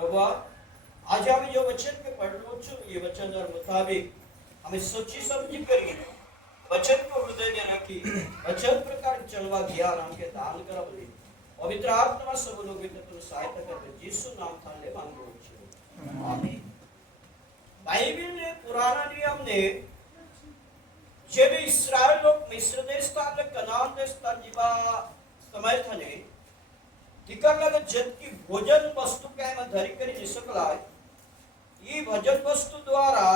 प्रभु आज हम जो वचन के पढ़ लो छो ये वचन और मुताबिक हमें सोची समझी करिए वचन को हृदय में रखी वचन प्रकार चलवा ज्ञान हमके दान करा बोली पवित्र आत्मा सब लोग तुम सहायता करते यीशु नाम थाले मांगो छो आमीन। बाइबल ने पुराना नियम ने जब इस्राएल लोग मिस्र देश स्थान कनान देश स्थान जीवा समय थने तिकर लगे जत की भोजन वस्तु के में धरी करी निसकलाय ये भोजन वस्तु द्वारा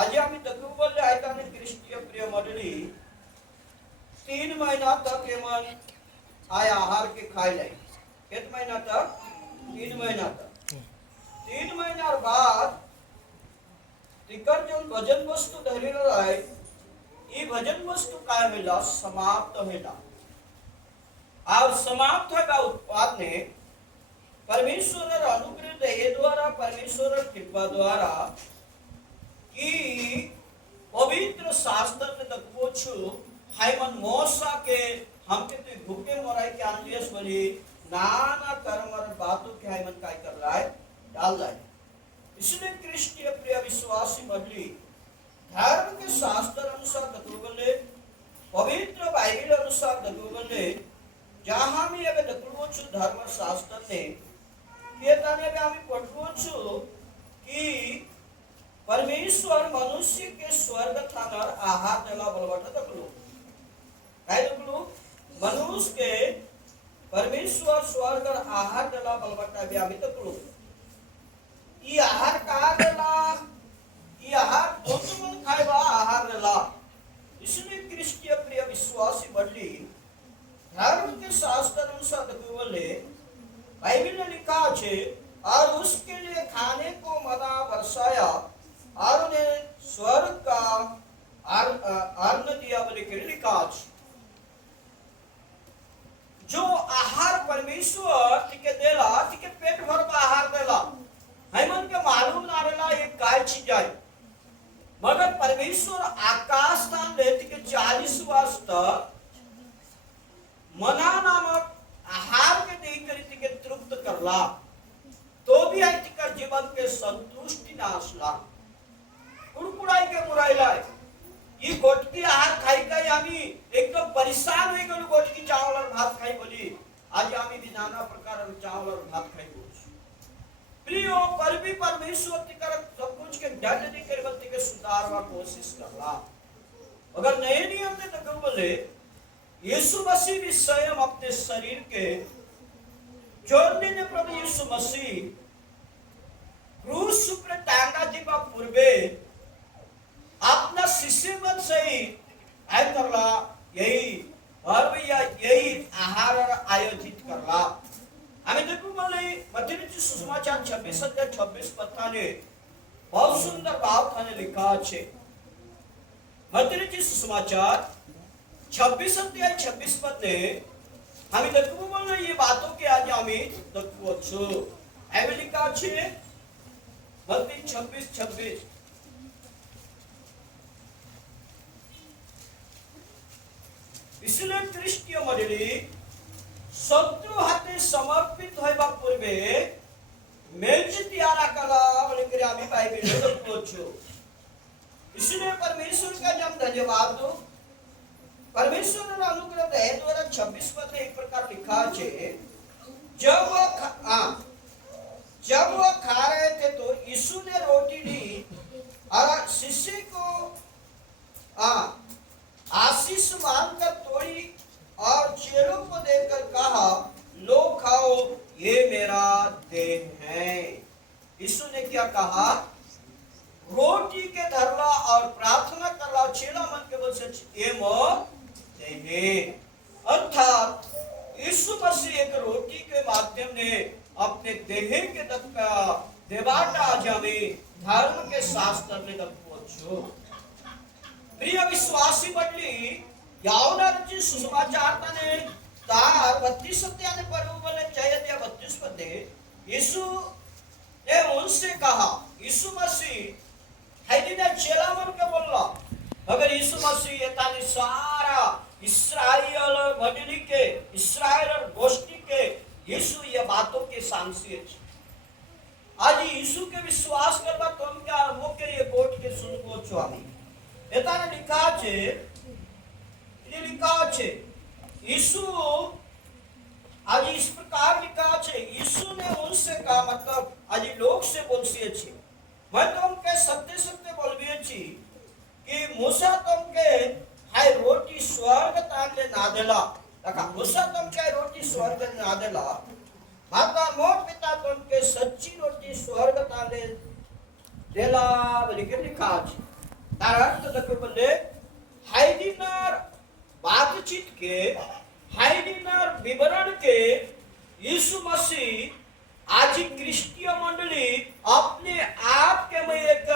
आज आम्ही तकू बोलले आहेत आणि ख्रिस्तीय प्रिय मंडळी 3 महीना तक एमन आय आहार के खाई लाई कित महीना तक 3 महीना तक 3 महीना बाद तिकर जो भोजन वस्तु धरी रहे ये भोजन वस्तु काय होला समाप्त होला और समाप्त होगा उत्पाद ने परमेश्वर अनुग्रह दये द्वारा परमेश्वर कृपा द्वारा कि पवित्र शास्त्र में तकबो छु हाइमन मोसा के हमके तो भूखे मराई के आंदियस बोली नाना कर्म और बातों के हाइमन काय कर रहा है डाल रहा है। इसलिए क्रिस्तीय प्रिय विश्वासी मंडली धर्म के शास्त्र अनुसार तकबले पवित्र बाइबल अनुसार तकबले जहाँ मी अबे दकुळो छु धर्म शास्त्र ने ये ताने अबे आम्ही पढलो छु कि परमेश्वर मनुष्य के स्वर्ग थानार आहार देला बोलवट दकुळो काय दकुळो मनुष्य के परमेश्वर स्वर्ग आहार देला बोलवट अबे आम्ही दकुळो ई आहार का देला ई आहार कोण खायबा आहार देला। इसलिए क्रिस्तीय प्रिय विश्वासी मंडली धर्म के शास्त्र अनुसार बोले बाइबल ने लिखा है और उसके लिए खाने को मना बरसाया और उन्हें स्वर्ग का अन्न दिया बोले के लिखा है। जो आहार परमेश्वर तिके देला तिके पेट भर का आहार देला हमन के मालूम ना रहला ये काय चीज है मगर परमेश्वर आकाश स्थान ले तिके 40 वर्ष तक मना नामक आहार के दे करी के तृप्त करला तो भी आई तिकर जीवन के संतुष्टि ना असला कुड़कुड़ाई के मुराइला ये गोटकी आहार खाई खाई आमी एकदम परेशान होई गेलु गोटकी चावल और भात खाई बोली आज आमी भी नाना प्रकार के चावल और भात खाई बोली प्रियो पर भी परमेश्वर तिकर सब कुछ के दंड नहीं करे बल्कि के सुधारवा कोशिश करला। अगर नए नियम में तो बोले यीशु मसीह भी स्वयं अपने शरीर के जोड़ने ने प्रभु यीशु मसीह क्रूस पर टांगा जीवा पूर्वे अपना शिष्य मन से ही आय करला यही और भैया यही आहार आयोजित करला। हमें देखो बोले मत्ती सुसमाचार 26 पद थाने बहुत सुंदर बात थाने लिखा है मत्ती सुसमाचार 26 अध्याय 26 पद ने हमें देखो बोलना ये बातों के आज हमें देखो अच्छो ऐसे लिखा है मत्ती 26 इसलिए क्रिस्तीय मंडली शत्रु हाथे समर्पित होइबा पूर्वे मेलची तैयार कला बोले कि आम्ही बाइबल में देखो अच्छो। इसलिए परमेश्वर का जब धन्यवाद दो परमेश्वर अनुग्रह दया द्वारा 26 पद में एक प्रकार लिखा है जब वो खा रहे थे तो यीशु ने रोटी ली और शिष्य को आशीष मानकर तोड़ी और चेलों को देकर कहा लो खाओ ये मेरा देह है। यीशु ने क्या कहा रोटी के धरला और प्रार्थना करला चेला मन के बोल से ये मो अर्थात यीशु मसीह एक रोटी के माध्यम ने अपने देह के देवाटा जावे धर्म के शास्त्र में पहुंचो। प्रिय विश्वासी मंडली यावनाची सुसमाचार ने तार 32 अध्याय पर बोले 32 पद यीशु ने उनसे कहा यीशु मसीह है ने चेला मन के बोला अगर यीशु मसीह ये तानी सारा इस्राएल मंडली के इस्राएल और गोष्ठी के यीशु ये बातों के सांसी ये लिखा है यीशु आज इस प्रकार लिखा है, यीशु ने उनसे कहा, मतलब आज लोग से बोलसी अच्छी, मैं तुमके सत्य सत्य बोलबी अच्छी कि मूसा तुमके हाय रोटी स्वर्ग तांगे ना देला, देखा मूसा तुमके रोटी स्वर्ग ना देला, माता मोट पिता तुमके सच्ची रोटी स्वर्ग तांगे देला बोली के लिखा है। तार अर्थ देखो बोले हाइडिनर बातचीत के, हाइडिनर विवरण के यीशु मसीह आज क्रिस्टीय मंडली अपने आप के में एक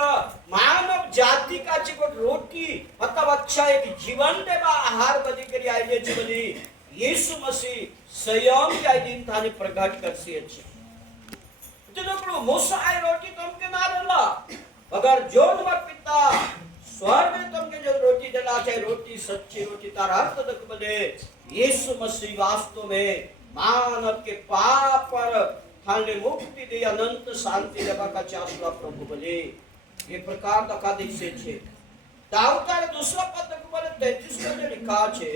मानव जाति का रोटी मतलब अच्छा एक जीवन देवा आहार बदी करी आइले बोली यीशु मसीह स्वयं के दिन थाने प्रकट कर सी अच्छे तो मूसा आई रोटी तुमके ना देला, अगर जोन व पिता स्वर्ग में तुमके जो रोटी देला चाहे रोटी सच्ची रोटी, तारा अर्थ तक बोले यीशु मसीह वास्तव में मानव के पाप पर थाने मुक्ति दे अनंत शांति देवा का चाहता प्रभु बोले ये प्रकार दखा दे से छे। दाऊद का दूसरा पद तक बोले 33 में लिखा है,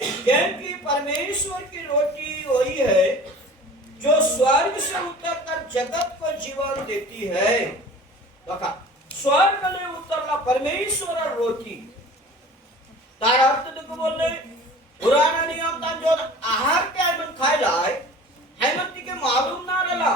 क्योंकि परमेश्वर की रोटी वही है जो स्वर्ग से उतरकर जगत को जीवन देती है। देखा स्वर्ग ने उतरला परमेश्वर और रोटी, तार अर्थ देखो बोले पुराना नियम था जो आहार के आयमन खाए लाए हेमंती के मालूम ना रहला,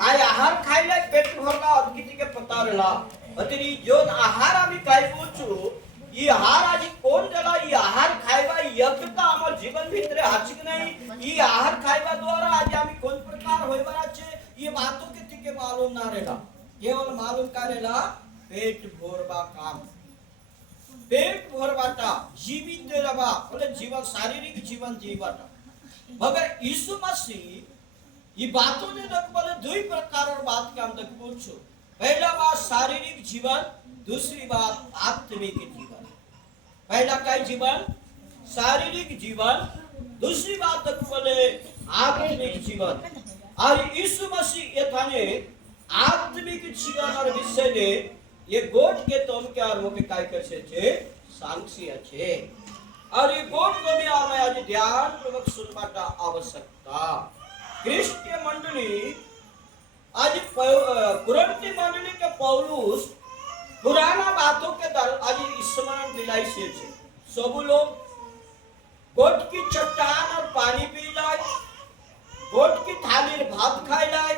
आय आहार खाए लाए पेट भरला और किसी के पता रहला, अतरी जो आहार अभी खाए पूछू ये आहार आज कौन देला, ये आहार खाएबा यज्ञता हमर जीवन भीतर हाचिक नहीं, ये आहार खाएबा द्वारा आज आमी कौन प्रकार होइबा छे ये बातों के तिके मालूम ना रहला, केवल मालूम का रहला पेट भरबा काम, पेट भरबाटा जीवित रहबा बोले जीवन शारीरिक जीवन जीवाटा, मगर यीशु मसीह ये बातों ने तक बोले दो प्रकार और बात का हम तक पूछो, पहला बात शारीरिक जीवन, दूसरी बात आत्मिक जीवन। पहला क्या जीवन शारीरिक जीवन, दूसरी बात तक बोले आत्मिक जीवन, और यीशु मसीह ये थाने आत्मिक जीवन और विषय ने ये गोट के तुम के और मुके काय कर छे साक्षी छे, और ये गोट को भी हमें आज ध्यान पूर्वक सुनबाटा आवश्यकता। क्रिस्टीय मंडली आज कुरंती मंडली के पौलुस पुराना बातों के दर आज स्मरण दिलाई से सब लोग गोट की चट्टान और पानी पी लाए, गोट की थाली भात खाए लाए,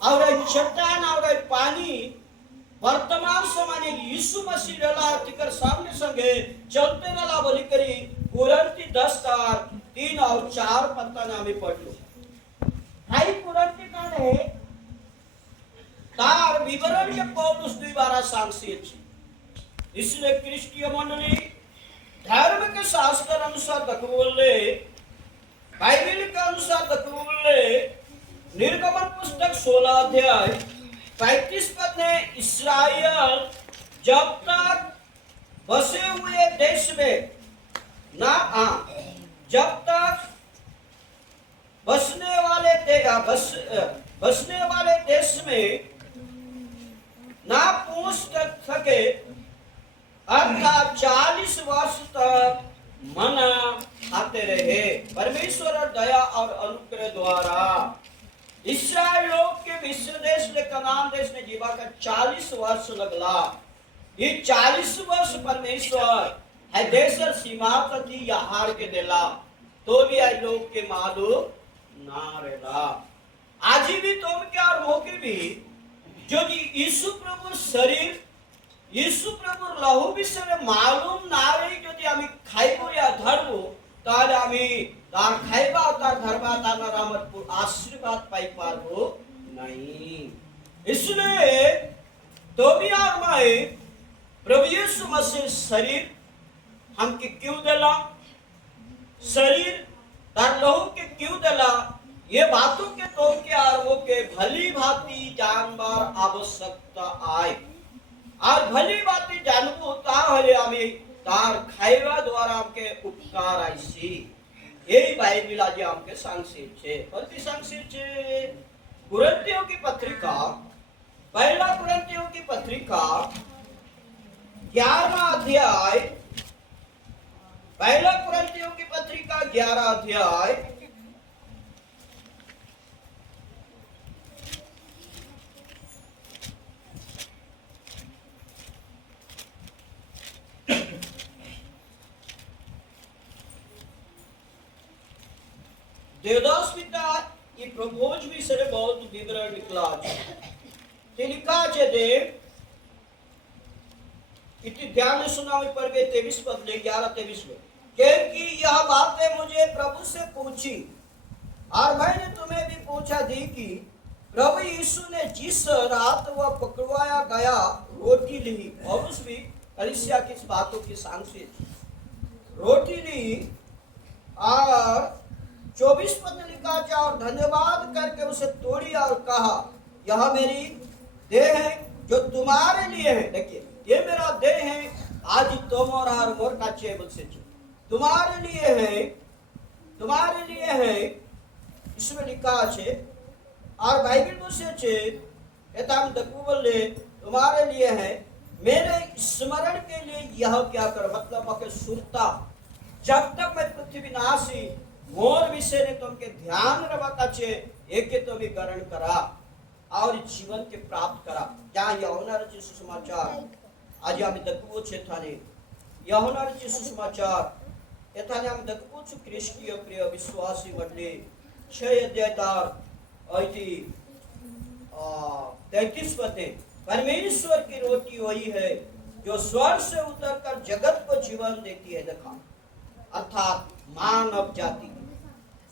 और चट्टान और पानी वर्तमान समय यीशु मसीह रहला तिकर सामने संगे चलते रहला बोली करी कुरंती 10:3 और 4 पत्ता नामे पढ़ लो। भाई कुरंती काने तार विवरण के पौलुस द्वारा साक्षी अछि, इसलिए क्रिस्टीय मंडली धर्म के शास्त्र अनुसार दखबोले बाइबल के अनुसार दखबोले निर्गमन पुस्तक 16 अध्याय 35 पद में इस्राएल जब तक बसे हुए देश में ना जब तक बसने वाले देश में ना पहुंच सके अर्थात 40 वर्ष तक मना खाते रहे परमेश्वर और दया और अनुग्रह द्वारा इस्राएल लोग के मिस्र देश में कनान देश में जीवा का 40 वर्ष लगला। ये 40 वर्ष परमेश्वर है देश और सीमा तक आहार के देला तो भी आई लोग के मालूम ना रहला। आज भी तुम क्या और मौके भी जो यीशु प्रभु शरीर यीशु प्रभु लहू विषय मालूम ना रही जो आमी खाइबो या धरबो ताले आमी तार खाइबा तार धरबा तार रामतपुर आशीर्वाद पाई पारबो नहीं। इसलिए तो भी और मैं प्रभु यीशु मसीह शरीर हमके क्यों देला, शरीर तार लहू के क्यों देला, ये बातों के तो के आरवो के भली भांति जानबार आवश्यकता आए और भली भांति जानबो ता हले आमी तार खाइबा द्वारा हमके उपकार आईसी। यही बाइबल आज हमके संक्षेप छे कौन-सी संक्षेप छे कुरिन्थियों की पत्रिका पहला कुरिन्थियों की पत्रिका 11वां अध्याय पहला कुरिन्थियों की पत्रिका 11 अध्याय देवदास पिता ये प्रभोज विषय बहुत विवरण निकला ते लिखा है देव इति ध्यान सुना पर 23 पद ले 11-23 में क्योंकि यह बातें मुझे प्रभु से पूछी और मैंने तुम्हें भी पूछा दी कि प्रभु यीशु ने जिस रात वह पकड़वाया गया रोटी ली और उस भी कलीसिया की बातों की सांसी रोटी ली और 24 पद लिखा था और धन्यवाद करके उसे तोड़ी और कहा यह मेरी देह है जो तुम्हारे लिए है। देखिए ये मेरा देह है आज तुम और मोर का चेबल से तुम्हारे लिए है इसमें लिखा है और बाइबल में से एताम दकू बोले तुम्हारे लिए है मेरे स्मरण के लिए यह क्या कर मतलब के सुरता जब तक मैं पृथ्वी नासी मोर विषय ने तुमके ध्यान रखा छे एक तो भी ग्रहण करा और जीवन के प्राप्त करा जहाँ यूहन्ना रचित सुसमाचार आज आम्ही दकवो छे थाने यूहन्ना रचित सुसमाचार एथाने आम्ही दकवो छु ख्रिस्तीय प्रिय विश्वासी मंडली 6 अध्याय ऐति 33 पद परमेश्वर की रोटी वही है जो स्वर्ग से उतरकर जगत को जीवन देती है देखा अर्थात मानव जाति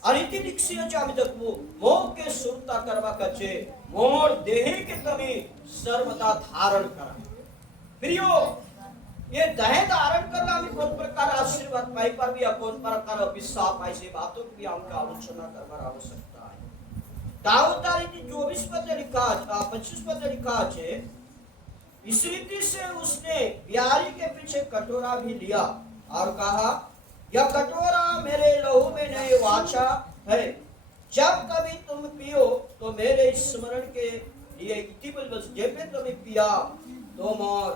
अनिति लिखिए आम्ही दकवो मोह के सुरता करवा कचे मोर देह के तमी सर्वदा धारण करा प्रियो ये देह धारण करना भी कौन प्रकार आशीर्वाद पाई पर भी कौन प्रकार अभिशाप ऐसे बातों की हमका आलोचना करना आवश्यकता है। दाऊद ने 24 पद लिखा 25 पद लिखा है इस रीति से उसने बियारी के पीछे कटोरा भी लिया और कहा यह कटोरा मेरे लहू में नई वाचा है जब कभी तुम पियो तो मेरे स्मरण के लिए जब तुम पिया तो मोर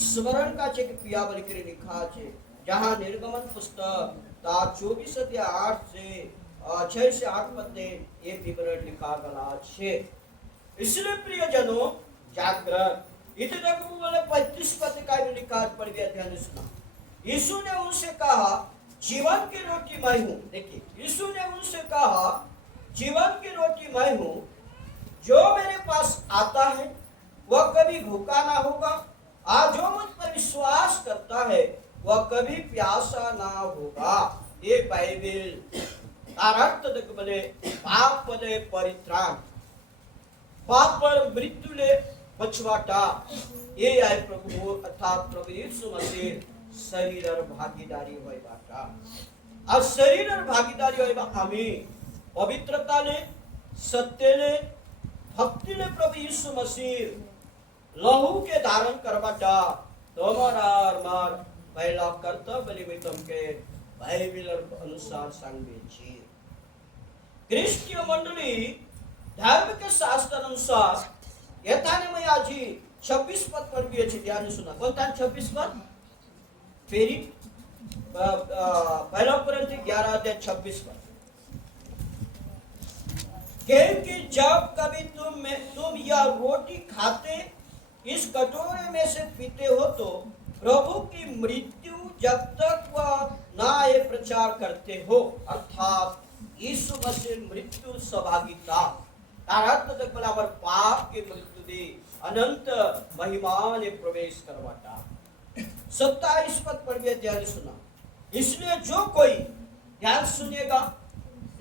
स्मरण का चेक पिया बोल कर लिखा है जहाँ निर्गमन पुस्तक 24 अध्याय 8 से 6 से 8 पद ये विवरण लिखा गया है। इसलिए प्रिय जनों जागृत इतने बोले 25 पद का भी लिखा पढ़ गया ध्यान सुना यीशु ने उनसे कहा जीवन की रोटी मैं हूँ। देखिए यीशु ने उनसे कहा जीवन की रोटी मैं हूँ जो मेरे पास आता है वह कभी भूखा ना होगा और जो मुझ पर विश्वास करता है वह कभी प्यासा ना होगा। ये बाइबल अर्थ बोले पाप पदे परित्राण पाप पर मृत्यु ले पछवाटा ये आए प्रभु अर्थात प्रभु यीशु मसीह शरीर और भागीदारी होय बाटा और शरीर और भागीदारी होय बा आमी पवित्रता ले सत्य ले भक्ति ले प्रभु यीशु मसीह लहू के धारण करवाटा तुम्हारा और मार पहला कर्तव्य निमित्त के बाइबल अनुसार सांगे छी क्रिस्तीय मंडली धर्म के शास्त्र अनुसार यथाने में आज 26 पद पर भी अच्छी ध्यान सुना कौन था 26 पद फेरी पहला कुरिन्थी 11 अध्याय 26 पद क्योंकि जब कभी तुम यह रोटी खाते इस कटोरे में से पीते हो तो प्रभु की मृत्यु जब तक वह ना ये प्रचार करते हो अर्थात यीशु मसीह मृत्यु सहभागिता तक बराबर पाप के मृत्यु दे अनंत महिमा ने प्रवेश करवाता 27 पद पर भी ध्यान सुना इसलिए जो कोई ध्यान सुनिएगा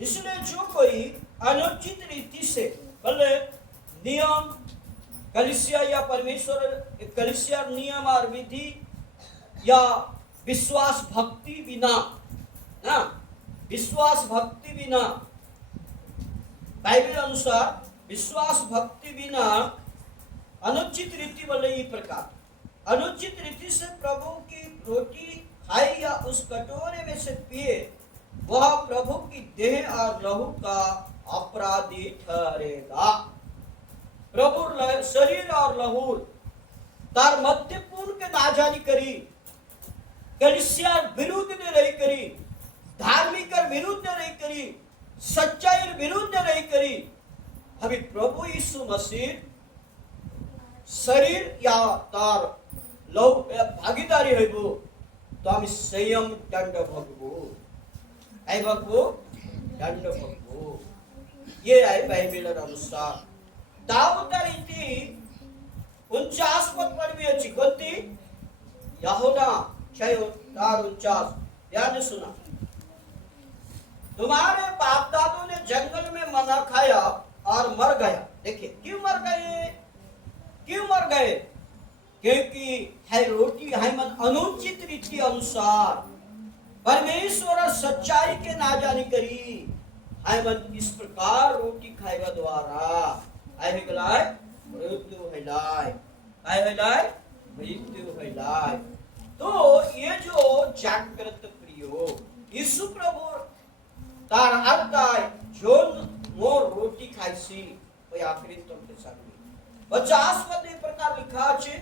इसलिए जो कोई अनुचित रीति से भले नियम कलीसिया या परमेश्वर कलीसिया नियम और विधि या विश्वास भक्ति बिना ना विश्वास भक्ति बिना बाइबल अनुसार विश्वास भक्ति बिना अनुचित रीति बोले ये प्रकार अनुचित रीति से प्रभु की रोटी खाए या उस कटोरे में से पिए वह प्रभु की देह और लहू का अपराधी ठहरेगा। प्रभु शरीर और लहू तार मध्यपूर्ण के नाजारी करी कलिसिया विरुद्ध ने रही करी, धार्मिक विरुद्ध नहीं करी, सच्चाई विरुद्ध नहीं करी। अभी प्रभु यीशु मसीह शरीर या तार लव भागीदारी है वो, तो हम संयम दंड भोगबो, ऐ भोगबो दंड भोगबो। ये है बाइबल अनुसार। दाऊद रीति 49 पद पर भी अच्छी गलती यहोदा 6:49 ध्यान से सुना। तुम्हारे बाप दादों ने जंगल में मना खाया और मर गया। देखिए क्यों मर गए, क्यों मर गए? क्योंकि है रोटी है मन अनुचित रीति अनुसार परमेश्वर सच्चाई के ना जानी करी है मन इस प्रकार रोटी खाएगा द्वारा आए गलाय मृत्यु हैलाय, आए हैलाय मृत्यु हैलाय। तो ये जो जागृत प्रियो यीशु प्रभु तार अर्थ जोन मोर रोटी खाइसी कोई आखिरी तुमके सामने 50 पद एक प्रकार लिखा है,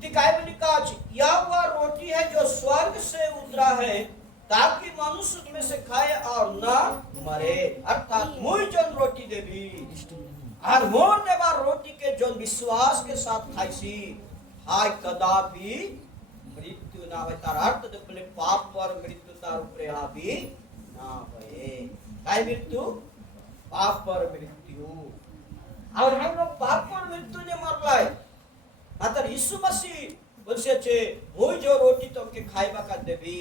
दिखाई में लिखा है, यह वह रोटी है जो स्वर्ग से उतरा है ताकि मनुष्य में से खाए और न मरे। अर्थात मुझ जन रोटी देवी और मोर देवा रोटी के जो विश्वास के साथ खाइसी हाय कदापि मृत्यु ना होए। तार अर्थ बोले पाप पर मृत्यु तार ऊपर हावी ना होए। काय मृत्यु? पाप पर मृत्यु। और हम लोग पाप पर मृत्यु ने मर रहा है। मात्र यीशु मसीह बोलसे छे वो जो रोटी तुमके खाइबा का देवी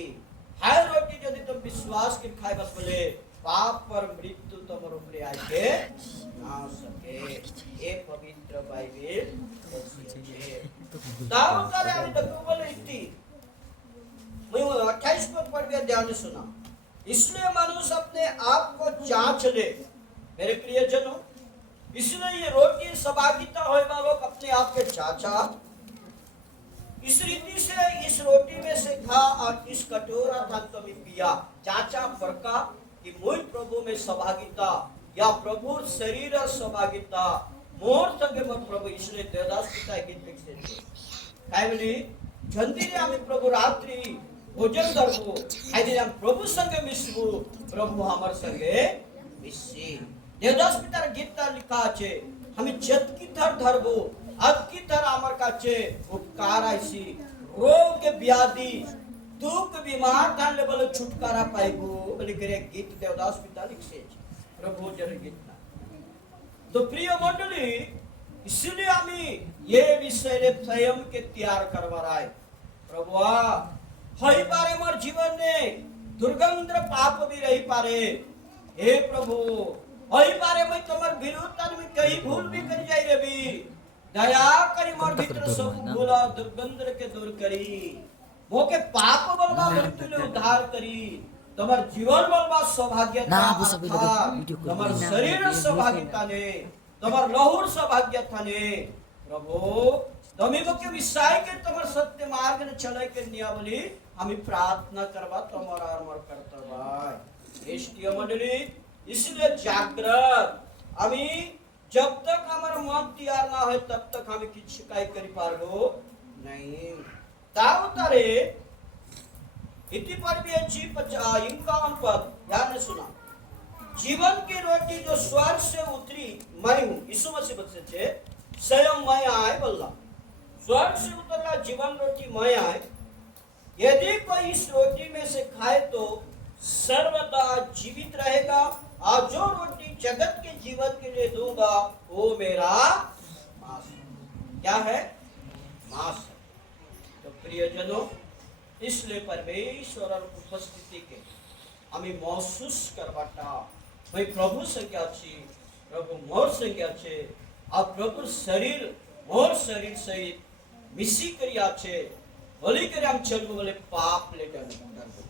हाय रोटी यदि तुम विश्वास के खाइबा बोले पाप पर मृत्यु तुम ऊपर आके ना सके। ये पवित्र बाइबल दाऊद का यानी तो बोले इतनी मैं 28 पद पर भी ध्यान से सुना। इसलिए मनुष्य अपने आप को जांच ले मेरे प्रियजनों, इसलिए ये रोटी सहभागिता होए वालों अपने आप के जांचा। इस रीति से इस रोटी में से खा और इस कटोरा था कभी पिया, जांचा परका कि मुझ प्रभु में सहभागिता या प्रभु शरीर सहभागिता मोर संगे मत प्रभु। इसलिए देवदास पिता गीत लिखते थे काय बोली जंदी आम्ही प्रभु रात्रि भोजन करबो आइदिन हम प्रभु संगे मिसबो प्रभु हमर संगे मिसी। देवदास पितार गीत लिखा আছে আমি जतकी थर धरबो अतकी थर आमर काचे उपकार आइसी रोग व्याधि दुख बीमार थान ले बोले छुटकारा पाइबो बोले करे गीत देवदास पिता लिखसे प्रभु जर गीत ना। तो प्रिय मंडली इसलिए आमी ये विषय रे स्वयं के तैयार करवा रहा है। प्रभु हई पारे मोर जीवन ने दुर्गंध पाप भी रही पारे। हे प्रभु हई पारे मैं तुम्हार विरुद्ध में कहीं भूल भी कर जाई रे भी दया करी मोर भीतर सब भूला दुर्गंध के दूर करी मोके पाप बलवा मृत्यु ने उद्धार करी तुम्हार जीवन बलवा सौभाग्यता तुम्हार शरीर सौभाग्यता ने तुम्हार लहुर सौभाग्यता ने प्रभु तुम्हें मोके विषय के तुम्हार सत्य मार्ग ने चले के नियमली हमें प्रार्थना करवा तुम्हारा आर्मर करतवा इष्टिय मंडली। इसलिए जागृत हमें जब तक हमारा मन तैयार ना हो तब तक हमें किसी शिकायत करी पारो नहीं। ताऊ तारे इति पर भी अच्छी 51 पद ध्यान सुना। जीवन की रोटी जो स्वर्ग से उतरी मैं हूँ यीशु मसीह बच्चे स्वयं मैं आए बोला स्वर्ग से उतरा जीवन रोटी मैं आए। यदि कोई इस रोटी में से खाए तो सर्वदा जीवित रहेगा और जो रोटी जगत के जीवन के लिए दूंगा वो मेरा मांस क्या है मांस। तो प्रियजनों इसलिए परमेश्वर उपस्थिति के हमें महसूस करवाटा मैं प्रभु संख्या छी प्रभु मोर संख्या छे और प्रभु शरीर मोर शरीर सहित मिसी करिया छे बोली कर हम चलबो बोले पाप ले डरबो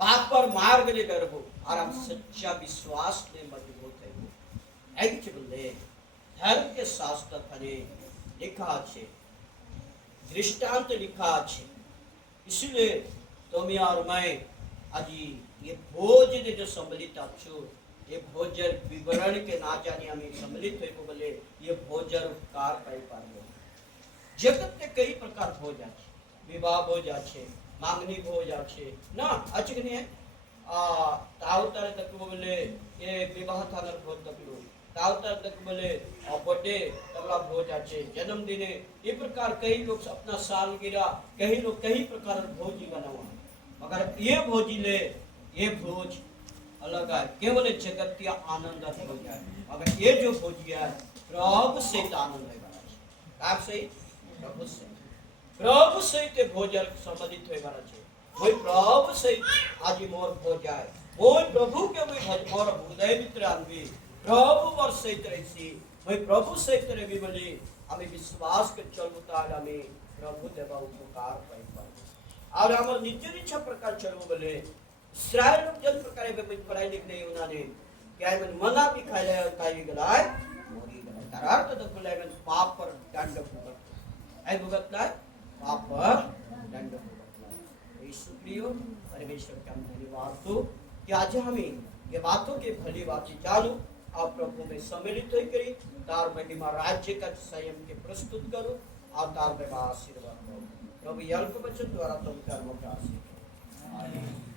पाप पर मार्ग ले डरबो और हम सच्चा विश्वास ले मजबूत है। एक्चुअली धर्म के शास्त्र थाने लिखा छे दृष्टांत लिखा छे। इसलिए तुम और मैं आज ये भोजन जो सम्मिलित आछो ये भोजन विवरण के ना जाने हमें सम्मिलित होय को बोले ये भोजन उपकार पाई पारो। जगत के कई प्रकार भोजन विवाह हो जाछे मांगनी हो जाछे ना अच्छी नहीं है तावतार तक बोले ये विवाह थानर भोज तकलो तावतार तक बोले बर्थडे तबला भोज आछे जन्मदिने ये प्रकार कई लोग अपना सालगिरह कई लोग कई प्रकार भोजी बनावा मगर ये भोजी ले ये भोज अलग है केवल जगतीय आनंद हो जाए मगर ये जो भोजी है प्रभु से आनंद है आप सही प्रभु से ते भोजन संबंधित होय वाला छे कोई प्रभु से आज मोर भोज आए कोई प्रभु के भी मोर हृदय मित्र आनबी प्रभु मोर से तरसी मैं प्रभु से तेरे भी बोली हमें विश्वास के चलता हमें प्रभु देवा उपकार पाई पाई और हमर नित्य इच्छा प्रकार चलबो बोले इस्राएल लोग जन प्रकार में पढ़ाई लिख नहीं उन्होंने क्या मन मना भी खाई ले खाई गलाय मोरी गलाय करार तो बोले मन पाप पर दंड भुगत ऐ भुगतना पाप पर दंड भुगतना यीशु प्रियो परमेश्वर का धन्यवाद तो कि आज हमें ये बातों के भली बातें जानू आप प्रभु में सम्मिलित हो करी तार महिमा राज्य का संयम के प्रस्तुत करो और तार में आशीर्वाद करो प्रभु यल्प वचन द्वारा तुम कर्म का आशीर्वाद आमीन।